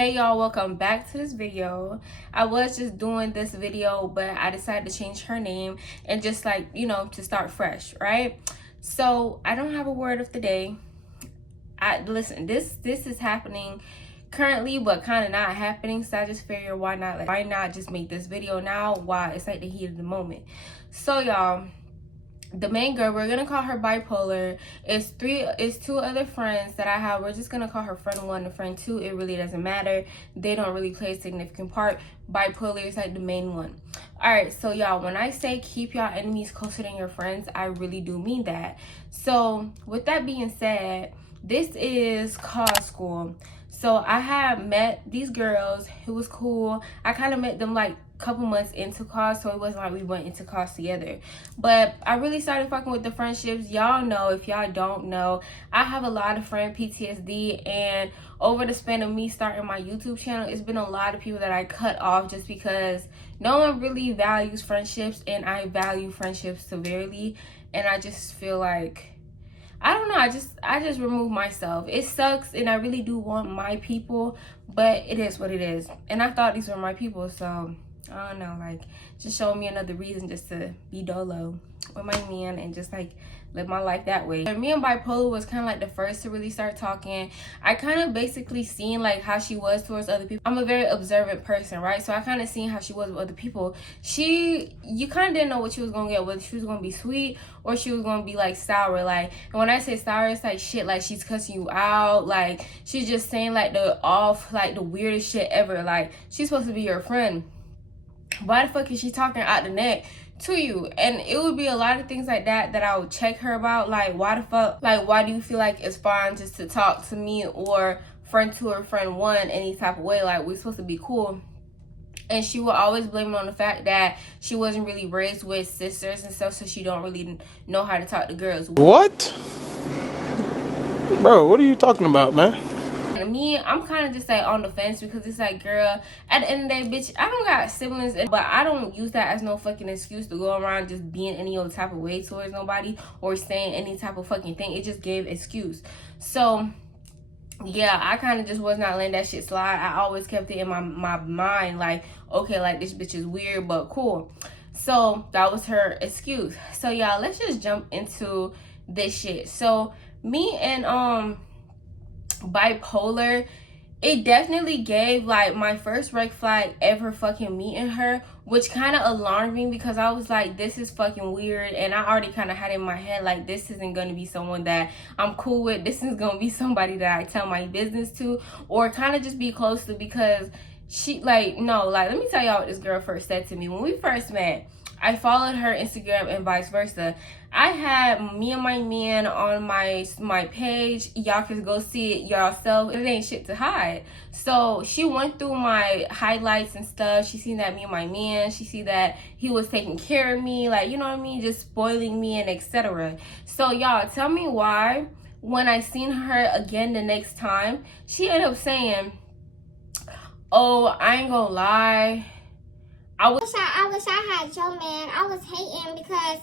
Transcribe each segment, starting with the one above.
Hey y'all, welcome back to this video. I was just doing this video, but I decided to change her name and just to start fresh, right? So I don't have a word of the day. Listen, this is happening currently, but kind of not happening, so I just figured why not just make this video now while it's like the heat of the moment. So y'all, the main girl, we're gonna call her bipolar. It's two other friends that I have. We're just gonna call her friend one and friend two. It really doesn't matter, they don't really play a significant part. Bipolar is like the main one. All right, so y'all, when I say keep y'all enemies closer than your friends, I really do mean that. So with that being said, this is college school. So I had met these girls. It was cool. I kind of met them like couple months into college, so it wasn't like we went into college together, but I really started fucking with the friendships. Y'all know, if y'all don't know, I have a lot of friend PTSD, and over the span of me starting my YouTube channel, it's been a lot of people that I cut off just because no one really values friendships, and I value friendships severely, and I just feel like, I don't know, I just remove myself. It sucks, and I really do want my people, but it is what it is, and I thought these were my people, so I don't know, like, just show me another reason just to be dolo with my man and just like live my life that way. And me and bipolar was kind of like the first to really start talking. I kind of basically seen like how she was towards other people. I'm a very observant person, right? So I kind of seen how she was with other people. You kind of didn't know what she was gonna get, whether she was gonna be sweet or she was gonna be like sour. Like, and when I say sour, it's like shit, like she's cussing you out, like she's just saying like the weirdest shit ever. Like, she's supposed to be your friend. Why the fuck is she talking out the neck to you? And it would be a lot of things like that I would check her about. Like, why the fuck, like, why do you feel like it's fine just to talk to me or friend two or friend one any type of way? Like, we're supposed to be cool. And she will always blame it on the fact that she wasn't really raised with sisters and stuff, so she don't really know how to talk to girls. What? Bro, what are you talking about, man? Me, I'm kind of just like on the fence, because it's like, girl, at the end of the day, bitch, I don't got siblings, but I don't use that as no fucking excuse to go around just being any old type of way towards nobody or saying any type of fucking thing. It just gave excuse. So yeah, I kind of just was not letting that shit slide. I always kept it in my mind, like, okay, like, this bitch is weird but cool. So that was her excuse. So y'all, let's just jump into this shit. So me and bipolar, it definitely gave like my first red flag ever fucking meeting her, which kind of alarmed me, because I was like, this is fucking weird, and I already kind of had in my head like, this isn't gonna be someone that I'm cool with. This is gonna be somebody that I tell my business to or kind of just be close to, because she like, no, like, let me tell y'all what this girl first said to me. When we first met, I followed her Instagram and vice versa. I had me and my man on my page. Y'all can go see it yourself. It ain't shit to hide. So she went through my highlights and stuff. She seen that me and my man, she see that he was taking care of me, like, you know what I mean, just spoiling me and etc. So y'all, tell me why when I seen her again the next time, she ended up saying, oh, I ain't gonna lie, I wish I had your man. I was hating because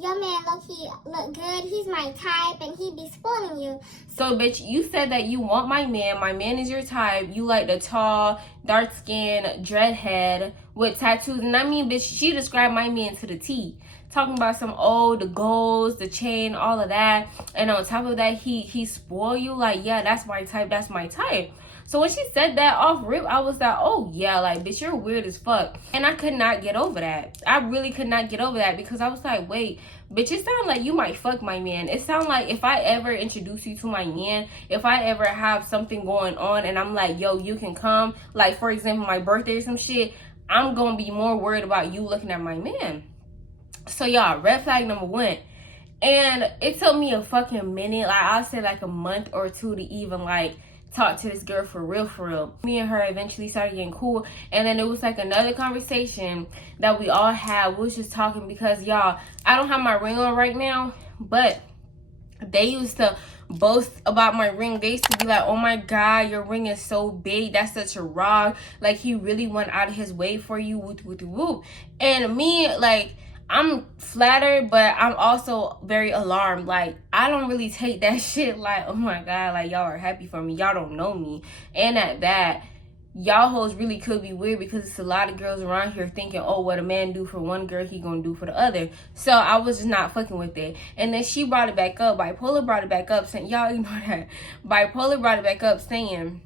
your man low-key look good. He's my type and he be spoiling you. So bitch, you said that you want my man. My man is your type. You like the tall, dark skin, dreadhead with tattoos. And I mean, bitch, she described my man to the T. Talking about some, the goals, the chain, all of that. And on top of that, he spoil you. Like, yeah, that's my type. That's my type. So when she said that off rip, I was like, oh yeah, like, bitch, you're weird as fuck. And I could not get over that. I really could not get over that, because I was like, wait, bitch, it sounds like you might fuck my man. It sounds like if I ever introduce you to my man, if I ever have something going on and I'm like, yo, you can come, like, for example, my birthday or some shit, I'm gonna be more worried about you looking at my man. So y'all, red flag number one. And it took me a fucking minute, like, I'll say like a month or two to even like talk to this girl for real. Me and her eventually started getting cool, and then it was like another conversation that we all had. We was just talking because, y'all, I don't have my ring on right now, but they used to boast about my ring. They used to be like, oh my god, your ring is so big, that's such a rock, like he really went out of his way for you, whoop whoop whoop. And me, like, I'm flattered, but I'm also very alarmed. Like, I don't really take that shit like, oh my God, like, y'all are happy for me. Y'all don't know me. And at that, y'all hoes really could be weird, because it's a lot of girls around here thinking, oh, what a man do for one girl, he gonna do for the other. So I was just not fucking with it. And then she brought it back up. Bipolar brought it back up, saying, y'all ignore that. Bipolar brought it back up saying,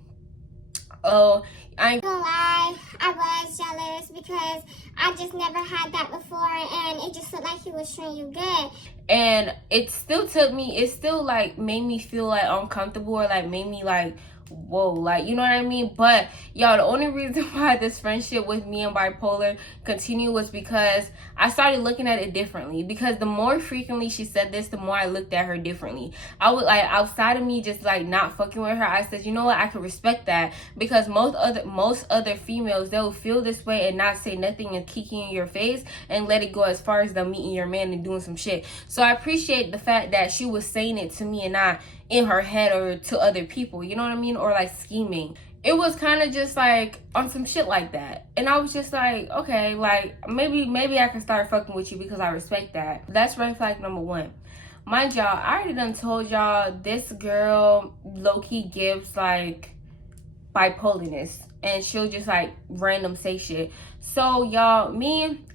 oh, I ain't gonna lie, I was jealous because I just never had that before, and it just looked like he was treating you good. And it still like made me feel like uncomfortable, or like made me like, whoa, like, you know what I mean? But y'all, the only reason why this friendship with me and Bipolar continued was because I started looking at it differently. Because the more frequently she said this, the more I looked at her differently. I would, like, outside of me just like not fucking with her, I said, you know what, I can respect that, because most other females, they'll feel this way and not say nothing and kiki in your face and let it go as far as them meeting your man and doing some shit. So I appreciate the fact that she was saying it to me and not in her head or to other people, you know what I mean? Or like scheming. It was kind of just like on some shit like that. And I was just like, okay, like maybe I can start fucking with you because I respect that. That's red flag number one. Mind y'all, I already done told y'all this girl low-key gives like bipolarness, and she'll just like random say shit. So y'all,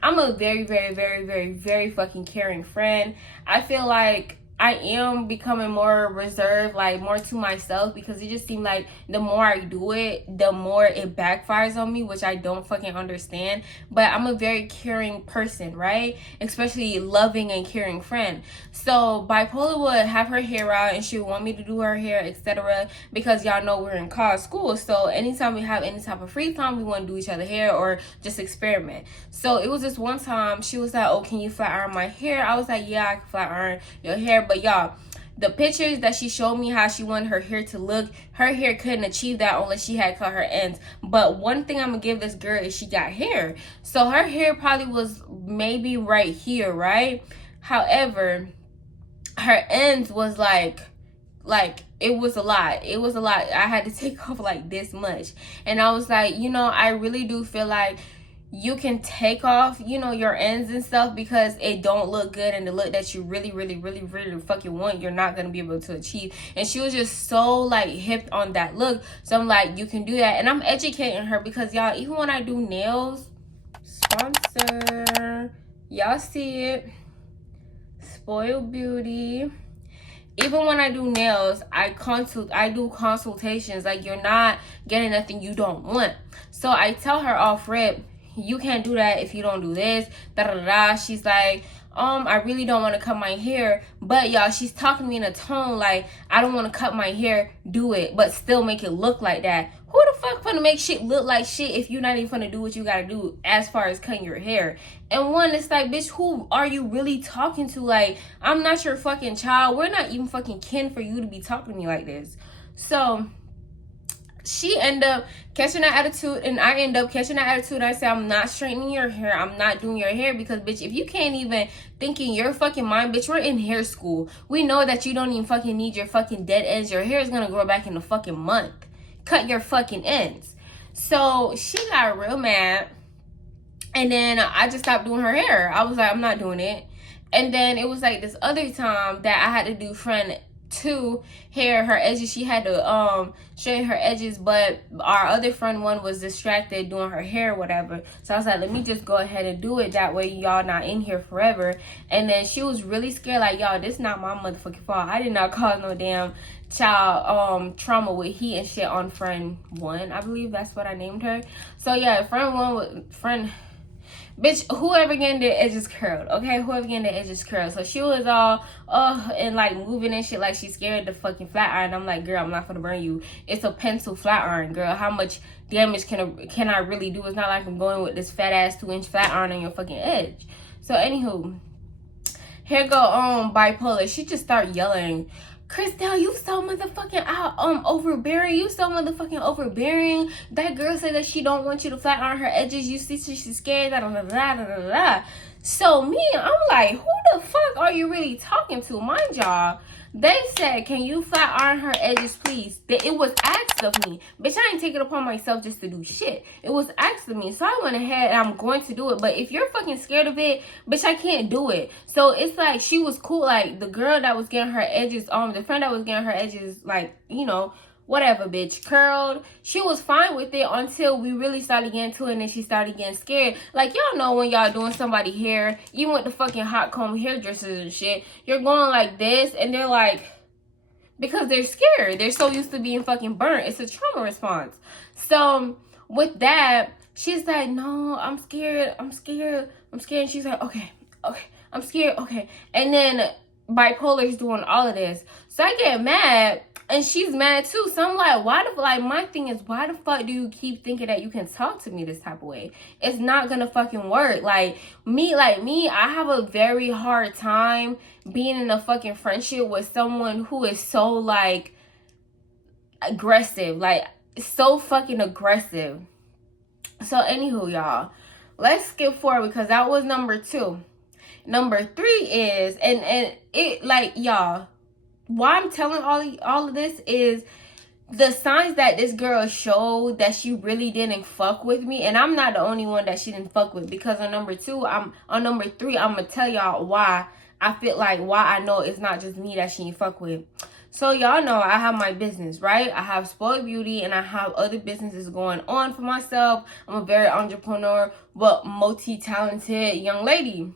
I'm a very, very, very, very, very fucking caring friend. I feel like I am becoming more reserved, like more to myself, because it just seemed like the more I do it, the more it backfires on me, which I don't fucking understand. But I'm a very caring person, right? Especially loving and caring friend. So Bipolar would have her hair out and she would want me to do her hair, etc. Because y'all know we're in college school. So anytime we have any type of free time, we want to do each other hair or just experiment. So it was this one time she was like, oh, can you flat iron my hair? I was like, yeah, I can flat iron your hair. But y'all, the pictures that she showed me how she wanted her hair to look, her hair couldn't achieve that unless she had cut her ends. But one thing I'm gonna give this girl is she got hair. So her hair probably was maybe right here, right? However, her ends was like it was a lot. It was a lot. I had to take off like this much. And I was like, you know, I really do feel like you can take off, you know, your ends and stuff, because it don't look good, and the look that you really, really, really, really fucking want, you're not gonna be able to achieve. And she was just so like hip on that look. So I'm like, you can do that. And I'm educating her, because y'all, even when I do nails, sponsor, y'all see it, Spoil Beauty. Even when I do nails, I do consultations. Like, you're not getting nothing you don't want. So I tell her off rip, you can't do that if you don't do this, da da da. She's like, I really don't want to cut my hair. But y'all, she's talking to me in a tone like, I don't want to cut my hair, do it, but still make it look like that. Who the fuck gonna make shit look like shit if you're not even gonna do what you gotta do as far as cutting your hair? And one, it's like, bitch, who are you really talking to? Like, I'm not your fucking child. We're not even fucking kin for you to be talking to me like this. So she end up catching that attitude, and I end up catching that attitude. I say, I'm not straightening your hair. I'm not doing your hair, because, bitch, if you can't even think in your fucking mind, bitch, we're in hair school. We know that you don't even fucking need your fucking dead ends. Your hair is gonna grow back in a fucking month. Cut your fucking ends. So she got real mad, and then I just stopped doing her hair. I was like, I'm not doing it. And then it was like this other time that I had to do friend 2 hair, her edges. She had to straighten her edges, but our other friend 1 was distracted doing her hair, whatever. So I was like, let me just go ahead and do it, that way y'all not in here forever. And then she was really scared, like, y'all, this not my motherfucking fault. I did not cause no damn child trauma with heat and shit on friend 1. I believe that's what I named her. So yeah, friend 1 was bitch, whoever getting their edges curled, okay? Whoever getting their edges curled. So she was all, and like moving and shit like she's scared to fucking flat iron. I'm like, girl, I'm not gonna burn you. It's a pencil flat iron, girl. How much damage can I really do? It's not like I'm going with this fat ass 2-inch flat iron on your fucking edge. So anywho, here go Bipolar. She just start yelling, Christelle, you so motherfucking overbearing. You so motherfucking overbearing. That girl said that she don't want you to flat iron her edges. You see, she's scared. Da, da, da, da, da, da. So me, I'm like, who the fuck are you really talking to? Mind y'all, They said, can you flat iron her edges, please? It was asked of me. Bitch, I ain't take it upon myself just to do shit. It was asked of me. So I went ahead and I'm going to do it. But if you're fucking scared of it, bitch, I can't do it. So it's like, she was cool. Like, the girl that was getting her edges, the friend that was getting her edges, like, you know, whatever, bitch, curled. She was fine with it until we really started getting to it, and then she started getting scared. Like, y'all know when y'all doing somebody hair, even with the fucking hot comb hairdressers and shit, you're going like this, and they're like, because they're scared. They're so used to being fucking burnt. It's a trauma response. So with that, she's like, no, I'm scared. I'm scared. I'm scared. And she's like, okay, I'm scared. Okay. And then bipolar is doing all of this. So I get mad. And she's mad too. So I'm like, my thing is, why the fuck do you keep thinking that you can talk to me this type of way? It's not gonna fucking work. Like me, I have a very hard time being in a fucking friendship with someone who is so like aggressive. Like, so fucking aggressive. So anywho, y'all, let's skip forward because that was number 2. Number 3 is, and it, like, y'all, why I'm telling all of this is the signs that this girl showed that she really didn't fuck with me. And I'm not the only one that she didn't fuck with, because on number 3, I'm gonna tell y'all why I feel like, why I know it's not just me that she didn't fuck with. So y'all know I have my business, right? I have Spoiled Beauty and I have other businesses going on for myself. I'm a very entrepreneur but multi-talented young lady.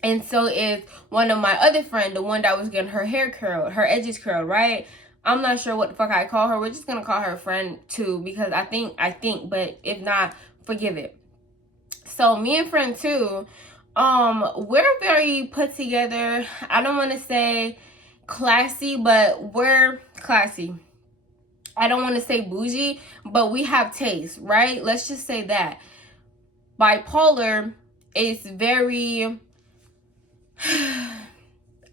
And so is one of my other friend, the one that was getting her hair curled, her edges curled, right? I'm not sure what the fuck I call her. We're just gonna call her friend 2 because I think, but if not, forgive it. So me and friend 2, we're very put together. I don't want to say classy, but we're classy. I don't want to say bougie, but we have taste, right? Let's just say that. Bipolar is very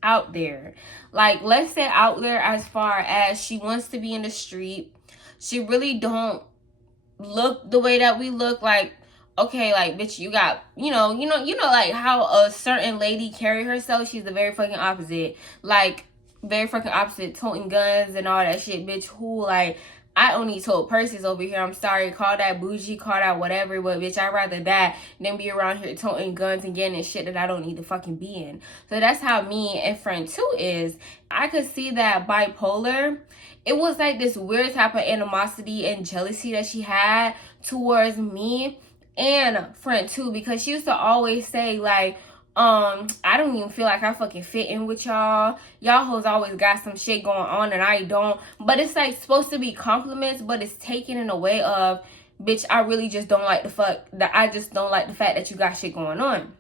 out there. Like, let's say out there as far as she wants to be in the street. She really don't look the way that we look. Like, okay, like, bitch, you got, you know, like how a certain lady carry herself. She's the very fucking opposite. Like, very fucking opposite, toting guns and all that shit, bitch. Who, like, I only told purses over here. I'm sorry, call that bougie, call that whatever, but bitch, I'd rather that than be around here toting guns and getting in shit that I don't need to fucking be in. So that's how me and friend 2 is. I could see that bipolar, it was like this weird type of animosity and jealousy that she had towards me and friend 2, because she used to always say, like, I don't even feel like I fucking fit in with y'all. Y'all hoes always got some shit going on and I don't. But it's like supposed to be compliments, but it's taken in a way of, bitch, I really just don't like I just don't like the fact that you got shit going on.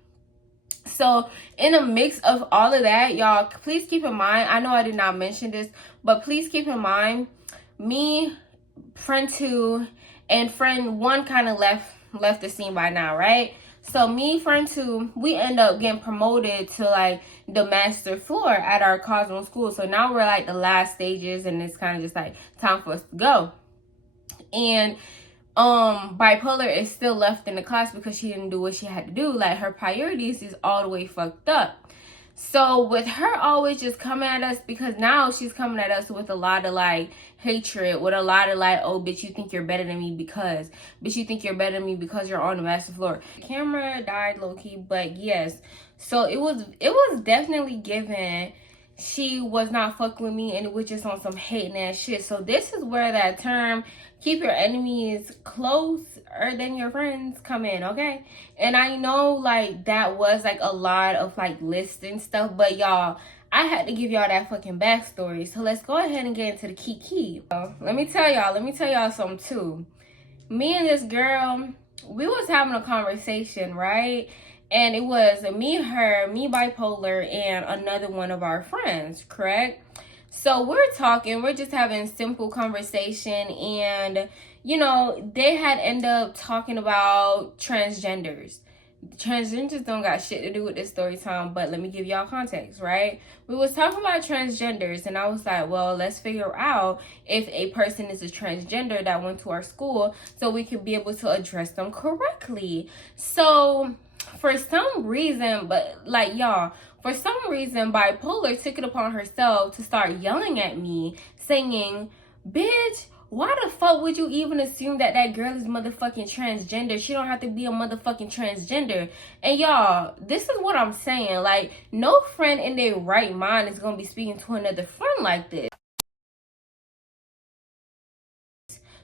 So in a mix of all of that, y'all, please keep in mind, I know I did not mention this, but please keep in mind, me, friend 2, and friend 1 kind of left the scene by now, right? So me, friend 2, we end up getting promoted to like the master floor at our Cosmo school. So now we're like the last stages and it's kind of just like time for us to go. And bipolar is still left in the class because she didn't do what she had to do. Like, her priorities is all the way fucked up. So with her always just coming at us, because now she's coming at us with a lot of like hatred, with a lot of like, oh bitch, you think you're better than me because, bitch, you think you're better than me because you're on the master floor. The camera died low-key, but yes. So it was definitely given she was not fucking with me, and it was just on some hating ass shit. So this is where that term, keep your enemies closer than your friends, come in, okay? And I know like that was like a lot of like lists and stuff, but y'all, I had to give y'all that fucking backstory. So let's go ahead and get into the key. Let me tell y'all something too. Me and this girl, we was having a conversation, right? And it was me, her, me, bipolar, and another one of our friends, correct? So we're talking, we're just having simple conversation, and, you know, they had ended up talking about transgenders. Transgenders don't got shit to do with this story time, but let me give y'all context, right? We was talking about transgenders, and I was like, well, let's figure out if a person is a transgender that went to our school so we could be able to address them correctly. So for some reason, but like, y'all, for some reason, Bipolar took it upon herself to start yelling at me, saying, bitch, why the fuck would you even assume that that girl is motherfucking transgender? She don't have to be a motherfucking transgender. And y'all, this is what I'm saying. Like, no friend in their right mind is going to be speaking to another friend like this.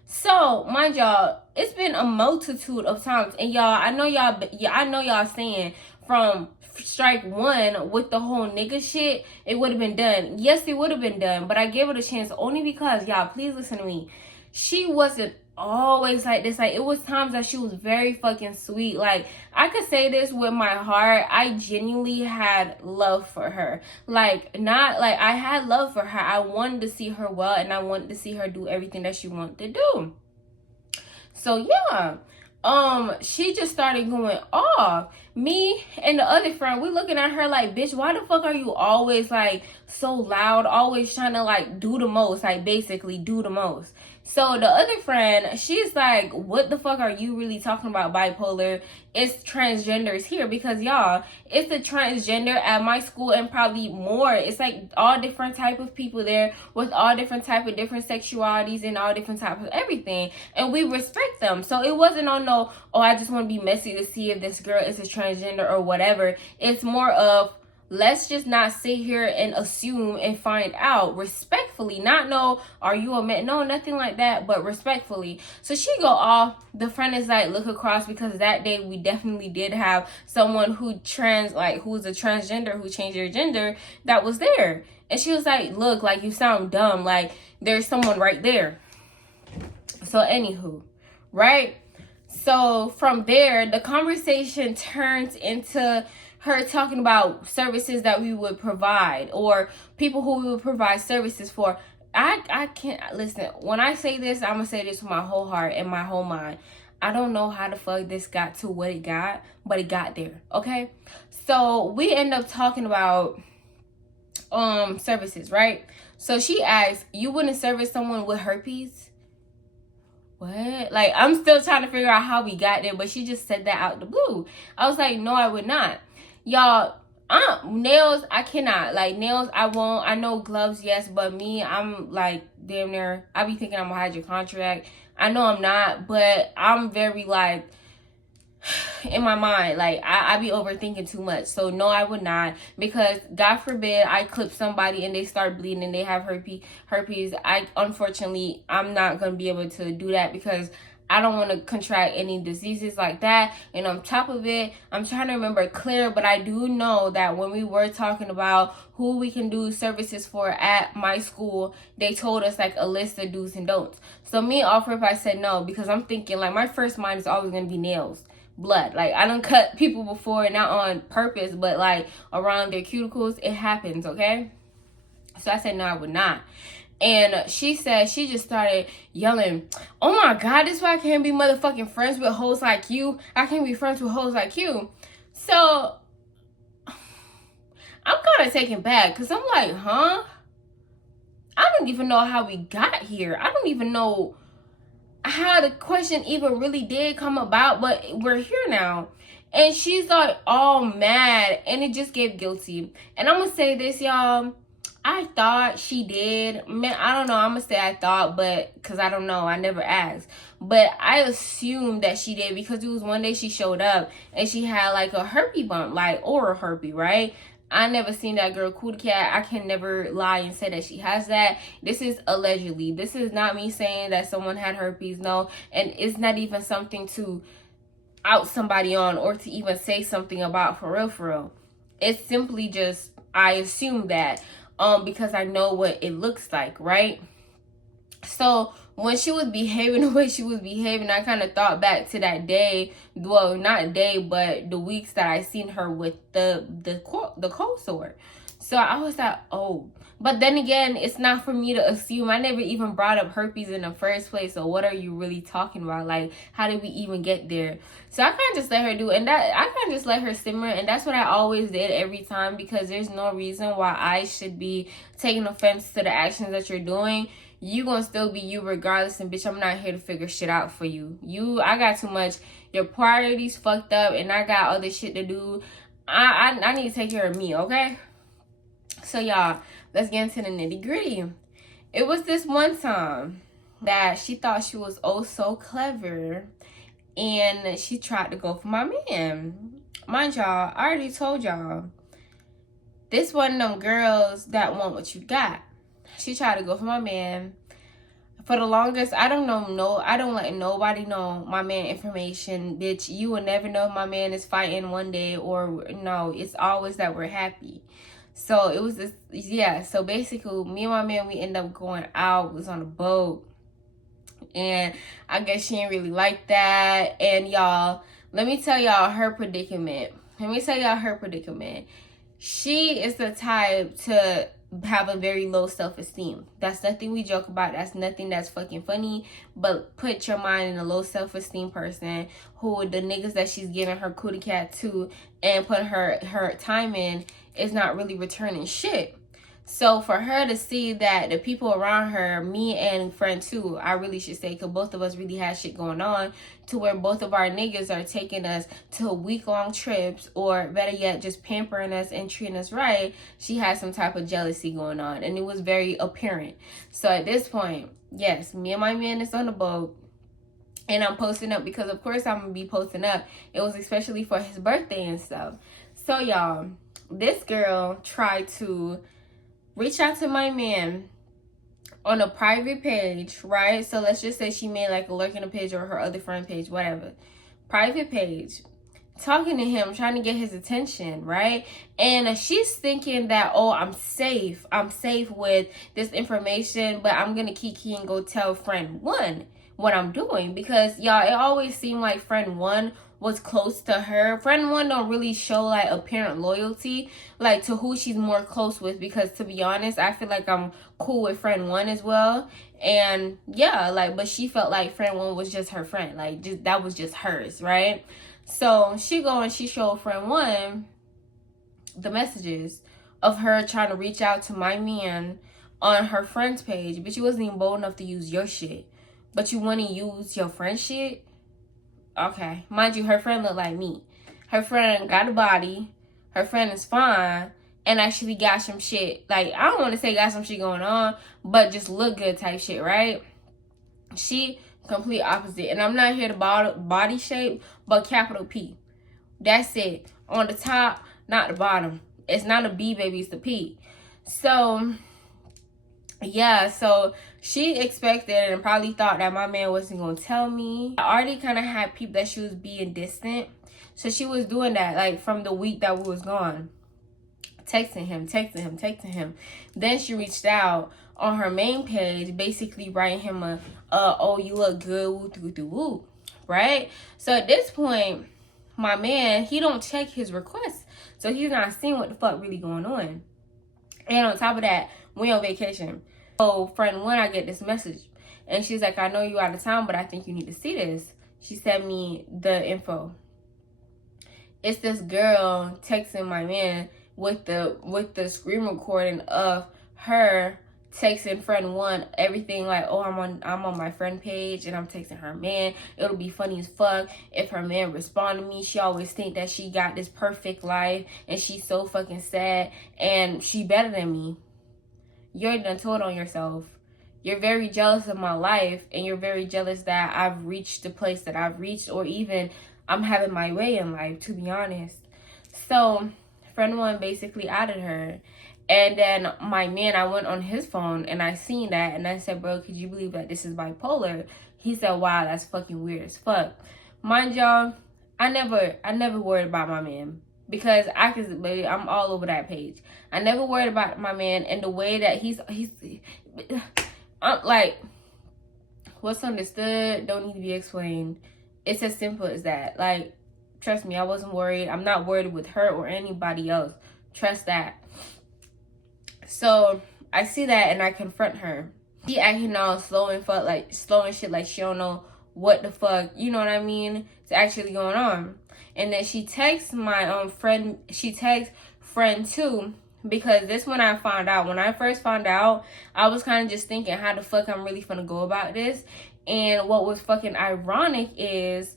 So, mind y'all, it's been a multitude of times. And y'all, I know y'all saying from strike one with the whole nigga shit, it would have been done. Yes, it would have been done, but I gave it a chance only because, y'all, please listen to me. She wasn't always like this. Like, it was times that she was very fucking sweet. Like, I could say this with my heart, I genuinely had love for her. Like, not like I had love for her. I wanted to see her well, and I wanted to see her do everything that she wanted to do. So yeah, she just started going off. Me and the other friend, we looking at her like, bitch, why the fuck are you always like so loud, always trying to like do the most, like basically do the most. So the other friend, she's like, what the fuck are you really talking about, Bipolar? It's transgenders here, because y'all, it's the transgender at my school and probably more. It's like all different type of people there with all different type of different sexualities and all different type of everything, and we respect them. So it wasn't on no, oh, I just want to be messy to see if this girl is a transgender or whatever. It's more of, let's just not sit here and assume and find out respectfully. Not no, are you a man? No, nothing like that, but respectfully. So she go off. The friend is like, look across, because that day we definitely did have someone who's a transgender, who changed their gender, that was there. And she was like, look, like, you sound dumb. Like, there's someone right there. So anywho, right? So from there, the conversation turns into her talking about services that we would provide, or people who we would provide services for. I can't, listen, when I say this, I'm gonna say this with my whole heart and my whole mind. I don't know how the fuck this got to what it got, but it got there, okay? So we end up talking about services, right? So she asked, you wouldn't service someone with herpes? What? Like, I'm still trying to figure out how we got there, but she just said that out the blue. I was like, no, I would not. Y'all, nails, I cannot. Like, nails, I won't. I know gloves, yes, but me, I'm like, damn near, I be thinking I'm gonna hide your contract. I know I'm not, but I'm very like, in my mind, like, I be overthinking too much. So no, I would not, because God forbid I clip somebody and they start bleeding and they have herpes. Unfortunately, I'm not gonna be able to do that, because I don't want to contract any diseases like that. And on top of it, I'm trying to remember clear, but I do know that when we were talking about who we can do services for at my school, they told us like a list of do's and don'ts. So me off rip, I said no, because I'm thinking like my first mind is always going to be nails, blood. Like, I done cut people before, not on purpose, but like around their cuticles. It happens, okay? So I said no, I would not. And she said, she just started yelling, oh my God, this is why I can't be motherfucking friends with hoes like you. I can't be friends with hoes like you. So I'm kind of taken back, because I'm like, huh? I don't even know how we got here. I don't even know how the question even really did come about, but we're here now. And she's like all mad, and it just gave guilty. And I'm gonna say this, y'all. I thought she did. Man, I don't know. I'm going to say I thought, but because I don't know. I never asked. But I assumed that she did, because it was one day she showed up and she had like a herpes bump, like oral herpes, right? I never seen that girl cootie cat. I can never lie and say that she has that. This is allegedly. This is not me saying that someone had herpes. No. And it's not even something to out somebody on or to even say something about for real. It's simply just, I assume that. Because I know what it looks like, right? So when she was behaving the way she was behaving, I kind of thought back to that day. Well, not day, but the weeks that I seen her with the cold sore. So I was like, oh. But then again, it's not for me to assume. I never even brought up herpes in the first place. So what are you really talking about? Like, how did we even get there? So I kind of just let her do it. And that I kind of just let her simmer. And that's what I always did every time, because there's no reason why I should be taking offense to the actions that you're doing. You gonna still be you regardless. And bitch, I'm not here to figure shit out for you. I got too much. Your priorities fucked up, and I got other shit to do. I need to take care of me, okay? So y'all, let's get into the nitty gritty. It was this one time that she thought she was oh so clever, and she tried to go for my man. Mind y'all, I already told y'all, this one of them girls that want what you got. She tried to go for my man. For the longest, I don't let nobody know my man information. Bitch, you will never know if my man is fighting one day or no. It's always that we're happy. So it was this, yeah. So basically, me and my man, we end up going out. Was on a boat, and I guess she didn't really like that. And y'all, let me tell y'all her predicament. She is the type to have a very low self-esteem. That's nothing we joke about. That's nothing that's fucking funny. But put your mind in a low self-esteem person who the niggas that she's giving her cootie cat to and put her time in is not really returning shit. So for her to see that the people around her, me and friend two, I really should say, because both of us really had shit going on, to where both of our niggas are taking us to week-long trips, or better yet, just pampering us and treating us right, she had some type of jealousy going on, and it was very apparent. So at this point, yes, me and my man is on the boat, and I'm posting up because of course I'm gonna be posting up. It was especially for his birthday and stuff. So y'all, this girl tried to reach out to my man on a private page, right? So let's just say she made like a lurking page or her other friend page, whatever. Private page. Talking to him, trying to get his attention, right? And she's thinking that, oh, I'm safe with this information, but I'm gonna kiki and go tell friend one what I'm doing, because y'all, it always seemed like friend one was close to her. Friend one don't really show like apparent loyalty like to who she's more close with, because to be honest, I feel like I'm cool with friend one as well. And yeah, like, but she felt like friend one was just her friend, like just that was just hers, right? So she go and she showed friend one the messages of her trying to reach out to my man on her friend's page, but she wasn't even bold enough to use your shit. But you want to use your friend's shit? Okay. Mind you, her friend looked like me. Her friend got a body. Her friend is fine. And actually got some shit. Like, I don't want to say got some shit going on, but just look good type shit, right? She complete opposite. And I'm not here to body shape, but capital P. That's it. On the top, not the bottom. It's not a B, baby. It's the P. So yeah, so she expected and probably thought that my man wasn't gonna tell me. I already kind of had peeped that she was being distant, so she was doing that like from the week that we was gone, texting him. Then she reached out on her main page, basically writing him a oh, you look good, woo, right? So at this point, my man, he don't check his requests, so he's not seeing what the fuck really going on. And on top of that, we on vacation. So friend one, I get this message, and she's like, I know you out of town, but I think you need to see this. She sent me the info. It's this girl texting my man with the screen recording of her texting friend one everything like, oh, I'm on my friend page and I'm texting her man. It'll be funny as fuck if her man respond to me. She always think that she got this perfect life and she's so fucking sad and she better than me. You're done told on yourself. You're very jealous of my life, and you're very jealous that I've reached the place that I've reached, or even I'm having my way in life, to be honest. So friend one basically added her. And then my man, I went on his phone and I seen that, and I said, bro, could you believe that this is bipolar? He said, wow, that's fucking weird as fuck. Mind y'all, I never worried about my man, because I'm all over that page. I never worried about my man, and the way that he's like, what's understood don't need to be explained. It's as simple as that. Like, trust me, I wasn't worried. I'm not worried with her or anybody else. Trust that. So I see that and I confront her. She acting all slow and shit, like she don't know what the fuck, you know what I mean, is actually going on. And then she texts my friend, she texts friend two, because this one I found out. When I first found out, I was kind of just thinking how the fuck I'm really gonna go about this. And what was fucking ironic is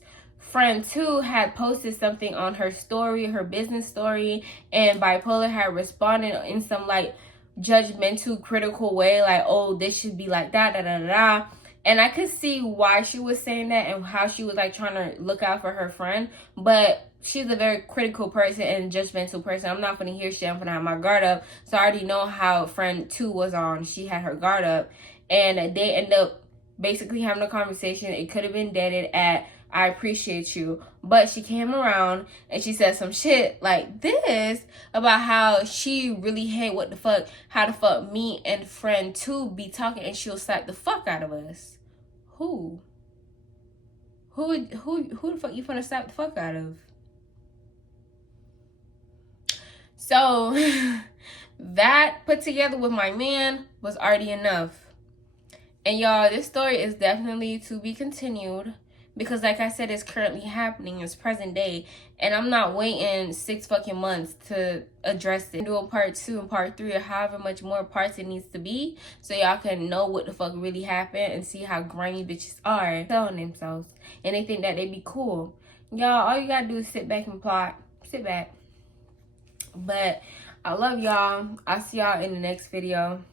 friend 2 had posted something on her story, her business story, and Bipolar had responded in some like judgmental, critical way, like, oh, this should be like that, da da da da. And I could see why she was saying that and how she was like trying to look out for her friend, but she's a very critical person and judgmental person. I'm not gonna hear shit. I'm gonna have my guard up. So I already know how friend 2 was on. She had her guard up, and they end up basically having a conversation. It could have been deaded at I appreciate you, but she came around and she said some shit like this about how she really hate what the fuck, how the fuck me and friend 2 be talking, and she'll slap the fuck out of us. Who the fuck you finna slap the fuck out of? So that put together with my man was already enough. And y'all, this story is definitely to be continued, because like I said, it's currently happening. It's present day, and I'm not waiting 6 fucking months to address it. Do a part 2 and part 3 or however much more parts it needs to be, so y'all can know what the fuck really happened and see how grimy bitches are telling themselves and they think that they be cool. Y'all, all you gotta do is sit back and plot. Sit back. But I love y'all. I'll see y'all in the next video.